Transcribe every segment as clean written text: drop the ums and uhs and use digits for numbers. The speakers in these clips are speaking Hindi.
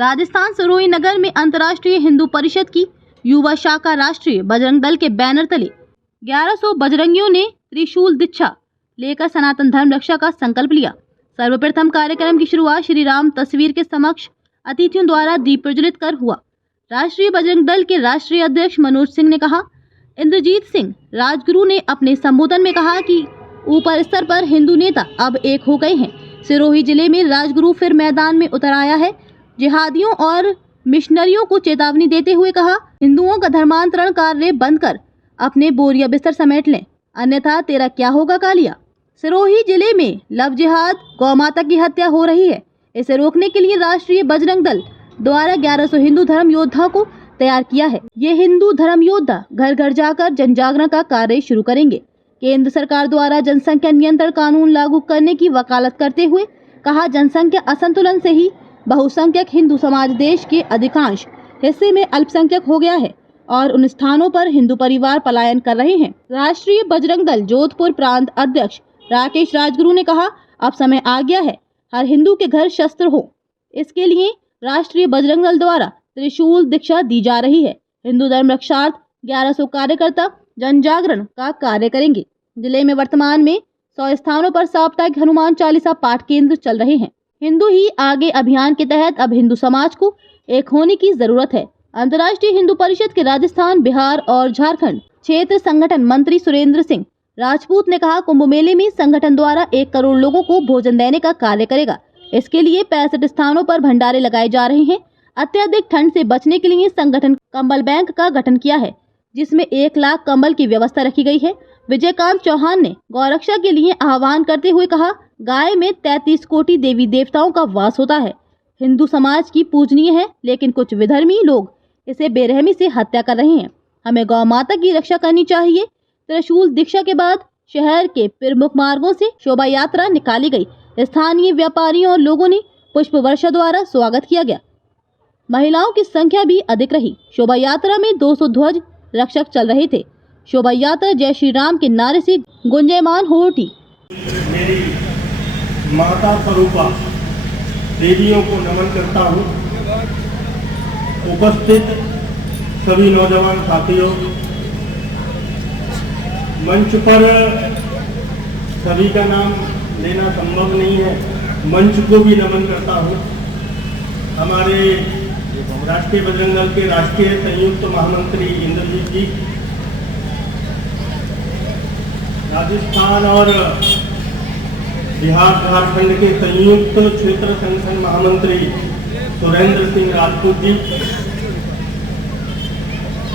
राजस्थान सिरोही नगर में अंतर्राष्ट्रीय हिंदू परिषद की युवा शाखा राष्ट्रीय बजरंग दल के बैनर तले 1100 बजरंगियों ने त्रिशूल दीक्षा लेकर सनातन धर्म रक्षा का संकल्प लिया। सर्वप्रथम कार्यक्रम की शुरुआत श्री राम तस्वीर के समक्ष अतिथियों द्वारा दीप प्रज्वलित कर हुआ। राष्ट्रीय बजरंग दल के राष्ट्रीय अध्यक्ष मनोज सिंह ने कहा। इंद्रजीत सिंह राजगुरु ने अपने संबोधन में कहा कि ऊपर स्तर पर हिंदू नेता अब एक हो गए हैं। सिरोही जिले में राजगुरु फिर मैदान में उतर आया है। जिहादियों और मिशनरियों को चेतावनी देते हुए कहा, हिंदुओं का धर्मांतरण कार्य बंद कर अपने बोरिया बिस्तर समेट लें, अन्यथा तेरा क्या होगा कालिया। सिरोही जिले में लव जिहाद गौ माता की हत्या हो रही है। इसे रोकने के लिए राष्ट्रीय बजरंग दल द्वारा 1100 हिंदू धर्म योद्धा को तैयार किया है। ये हिंदू धर्म योद्धा घर घर जाकर जन जागरण का कार्य शुरू करेंगे। केंद्र सरकार द्वारा जनसंख्या नियंत्रण कानून लागू करने की वकालत करते हुए कहा, जनसंख्या असंतुलन से ही बहुसंख्यक हिंदू समाज देश के अधिकांश हिस्से में अल्पसंख्यक हो गया है और उन स्थानों पर हिंदू परिवार पलायन कर रहे हैं। राष्ट्रीय बजरंग दल जोधपुर प्रांत अध्यक्ष राकेश राजगुरु ने कहा, अब समय आ गया है, हर हिंदू के घर शस्त्र हो। इसके लिए राष्ट्रीय बजरंग दल द्वारा त्रिशूल दीक्षा दी जा रही है। हिंदू धर्म रक्षार्थ 1100 कार्यकर्ता जन जागरण का कार्य करेंगे। जिले में वर्तमान में 100 स्थानों पर साप्ताहिक हनुमान चालीसा पाठ केंद्र चल रहे हैं। हिंदू ही आगे अभियान के तहत अब हिंदू समाज को एक होने की जरूरत है। अंतर्राष्ट्रीय हिंदू परिषद के राजस्थान, बिहार और झारखंड क्षेत्र संगठन मंत्री सुरेंद्र सिंह राजपूत ने कहा, कुंभ मेले में संगठन द्वारा 1 करोड़ लोगों को भोजन देने का कार्य करेगा। इसके लिए 65 स्थानों पर भंडारे लगाए जा रहे हैं। अत्यधिक ठंड से बचने के लिए संगठन कंबल बैंक का गठन किया है, जिसमें 1 लाख कंबल की व्यवस्था रखी गई है। विजयकांत चौहान ने गौरक्षा के लिए आह्वान करते हुए कहा, गाय में 33 कोटि देवी देवताओं का वास होता है। हिंदू समाज की पूजनीय है, लेकिन कुछ विधर्मी लोग इसे बेरहमी से हत्या कर रहे हैं। हमें गौ माता की रक्षा करनी चाहिए। त्रिशूल दीक्षा के बाद शहर के प्रमुख मार्गों से शोभा यात्रा निकाली गई। स्थानीय व्यापारियों और लोगों ने पुष्प वर्षा द्वारा स्वागत किया गया। महिलाओं की संख्या भी अधिक रही। शोभा यात्रा में 200 ध्वज रक्षक चल रहे थे। शोभा यात्रा जय श्री राम के नारे से गुंजयमान हो उठी। मेरी माता स्वरूपा देवियों को नमन करता हूँ। उपस्थित सभी नौजवान साथियों, मंच पर सभी का नाम लेना संभव नहीं है, मंच को भी नमन करता हूँ। हमारे राष्ट्रीय बजरंग दल के राष्ट्रीय संयुक्त महामंत्री इंद्रजीत जी, राजस्थान और बिहार झारखंड के संयुक्त क्षेत्र संगठन महामंत्री सुरेंद्र सिंह राजपूत जी,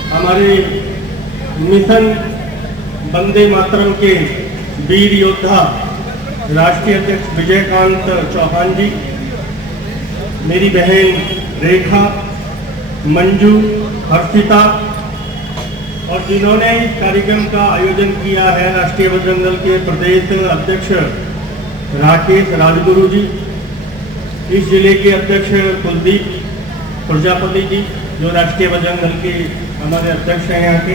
हमारे मिशन वंदे मातरम के वीर योद्धा राष्ट्रीय अध्यक्ष विजयकांत चौहान जी, मेरी बहन रेखा, मंजू, हर्षिता और जिन्होंने इस कार्यक्रम का आयोजन किया है, राष्ट्रीय बजरंग दल के प्रदेश अध्यक्ष राकेश राजगुरु जी, इस जिले के अध्यक्ष कुलदीप प्रजापति जी, जो राष्ट्रीय बजरंग दल के हमारे अध्यक्ष हैं यहाँ के।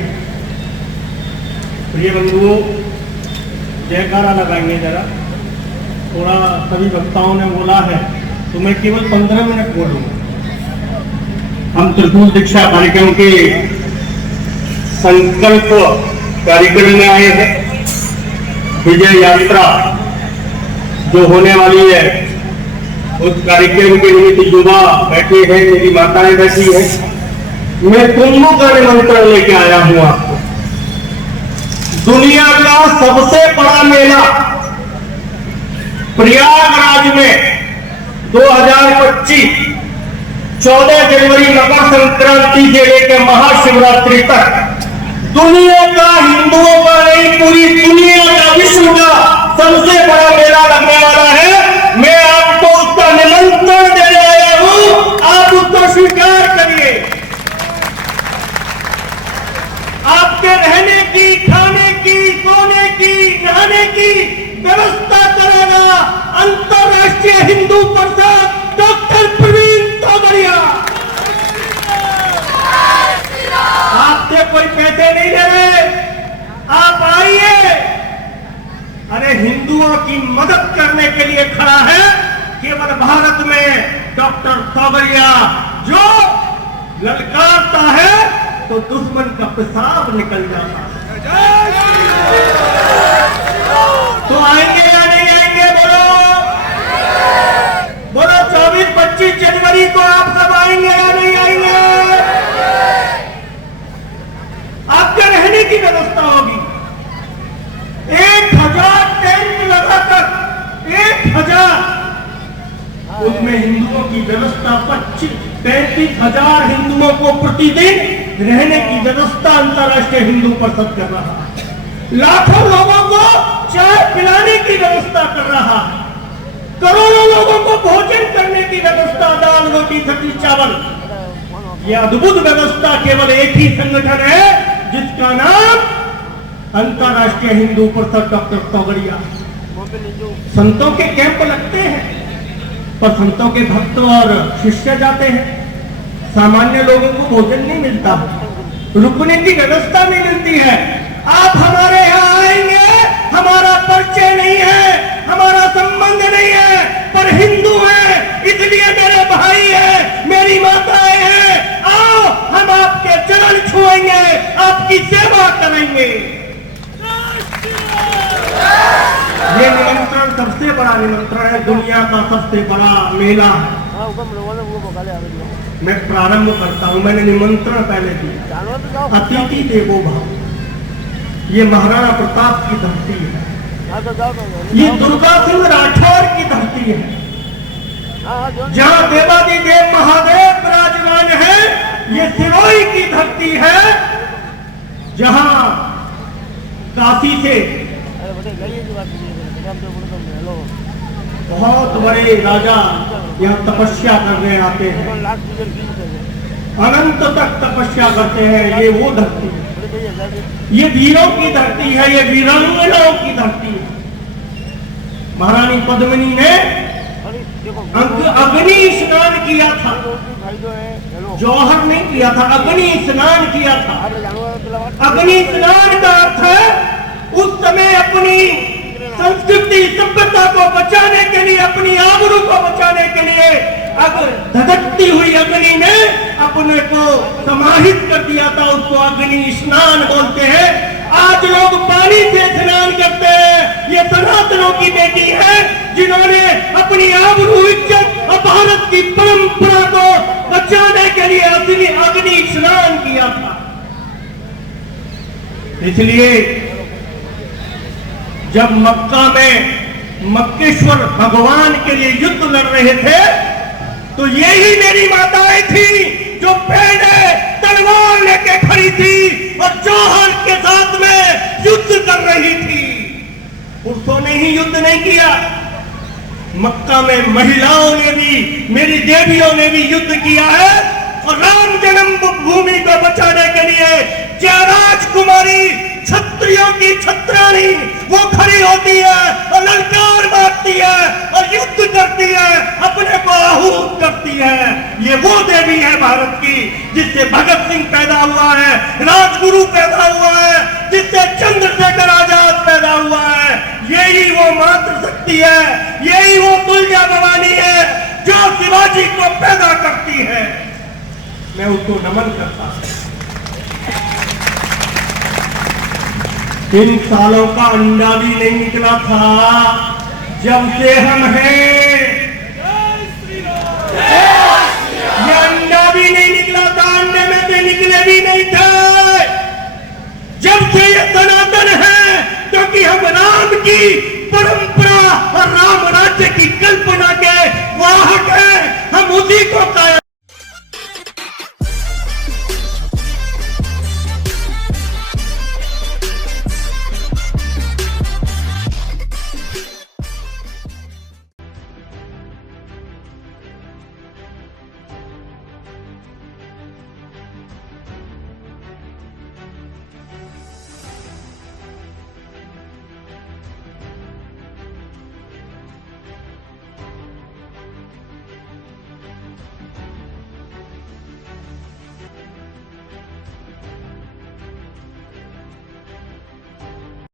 प्रिय बंधुओं, जयकारा लगाएंगे जरा। थोड़ा सभी वक्ताओं ने बोला है तो मैं केवल 15 मिनट बोलूंगा। हम त्रिशूल दीक्षा कार्यक्रम के संकल्प कार्यक्रम में आए हैं। विजय यात्रा जो होने वाली है, उस कार्यक्रम के निमित्त युवा बैठे हैं, मेरी माताएं बैठी है। मैं कुंभ का निमंत्रण लेके आया हूं आपको। दुनिया का सबसे बड़ा मेला प्रयागराज में 2025 14 जनवरी मकर संक्रांति से लेकर महाशिवरात्रि तक दुनिया का, हिंदुओं का नहीं, पूरी दुनिया का, विश्व का सबसे बड़ा मेला लगने वाला है। मैं आपको उसका निमंत्रण देने आया हूं, आप उसको स्वीकार करिए। आपके रहने की, खाने की, सोने की, नहाने की व्यवस्था करेगा अंतरराष्ट्रीय हिंदू परिषद डॉक्टर प्रवीण तोमरिया। आपसे कोई पैसे नहीं ले रहे, आप आइए। अरे हिंदुओं की मदद करने के लिए खड़ा है। केवल भारत में डॉक्टर तोगड़िया जो ललकारता है तो दुश्मन का पेशाब निकल जाता है। तो आएंगे या नहीं आएंगे? बोलो बोलो। 24-25 जनवरी को आप सब आएंगे या नहीं आएंगे? आपके रहने की व्यवस्था होगी। 1000 टेंट लगाकर 1000 उसमें हिंदुओं की व्यवस्था 35,000 हिंदुओं को प्रतिदिन रहने की व्यवस्था अंतर्राष्ट्रीय हिंदू परिषद कर रहा है। लाखों लोगों को चाय पिलाने की व्यवस्था कर रहा है। करोड़ों लोगों को भोजन करने की व्यवस्था, दाल रोटी सब्जी चावल। यह अद्भुत व्यवस्था केवल एक ही संगठन है जिसका नाम अंतर्राष्ट्रीय हिंदू परिषद डॉक्टर तोगड़िया। संतों के कैंप लगते हैं पर संतों के भक्त और शिष्य जाते हैं। सामान्य लोगों को भोजन नहीं मिलता, रुकने की व्यवस्था नहीं मिलती है। आप हमारे यहाँ आएंगे, हमारा परिचय नहीं है, हमारा संबंध नहीं है, पर हिंदू है इसलिए मेरे भाई है, मेरी माताएं हैं। आओ हम आपके चरण छुएंगे, आपकी सेवा करेंगे। ये निमंत्रण सबसे बड़ा निमंत्रण है, दुनिया का सबसे बड़ा मेला है। मैं प्रारंभ करता हूं। मैंने निमंत्रण पहले दिया, अतिथि देवो भव। ये महाराणा प्रताप की धरती है, ये दुर्गा सिंह राठौर की धरती है। जहां देवादिदेव महादेव विराजमान है, ये सिरोही की धरती है। जहां काशी से बहुत बड़े राजा यहाँ तपस्या करने आते हैं, अनंत तक तपस्या करते हैं। ये वो धरती है, ये वीरों की धरती है, ये वीरांगनाओं की धरती है। महारानी पद्मिनी ने अग्नि स्नान किया था, जौहर नहीं किया था, अग्नि स्नान किया था। अग्नि स्नान का अर्थ है उस समय अपनी संस्कृति सभ्यता को बचाने के लिए, अपनी आबरू को बचाने के लिए अगर धधकती हुई अग्नि ने अपने को समाहित कर दिया था, उसको अग्नि स्नान बोलते हैं। आज लोग पानी से स्नान करते हैं। ये सनातनों की बेटी है जिन्होंने अपनी आबरू, इज्जत और भारत की परंपरा को बचाने के लिए अग्नि स्नान किया था। इसलिए जब मक्का में मक्केश्वर भगवान के लिए युद्ध लड़ रहे थे तो यही मेरी माताएं थी जो पहले तलवार लेके खड़ी थी और जौहर के साथ में युद्ध कर रही थी। पुरुषों ने ही युद्ध नहीं किया, मक्का में महिलाओं ने भी, मेरी देवियों ने भी युद्ध किया है। और राम जन्मभूमि को बचाने के लिए जयराज कुमारी क्षत्रियों की छत्राणी वो खड़ी होती है और ललकार मारती है और युद्ध करती है, अपने को आहूत करती है। ये वो देवी है भारत की जिससे भगत सिंह पैदा हुआ है, राजगुरु पैदा हुआ है, जिससे चंद्रशेखर आजाद पैदा हुआ है। यही वो मातृशक्ति है, यही वो तुलजा भवानी है जो शिवाजी को पैदा करती है। मैं उसको नमन करता हूं। 3 सालों का अंडा भी नहीं निकला था जब से हम हैं। ये अंडा भी नहीं निकला था, अंडे में से निकले भी नहीं थे जब से ये सनातन है, क्योंकि हम राम की परंपरा और राम राज्य की कल्पना के वाहक हैं। हम उसी को कायम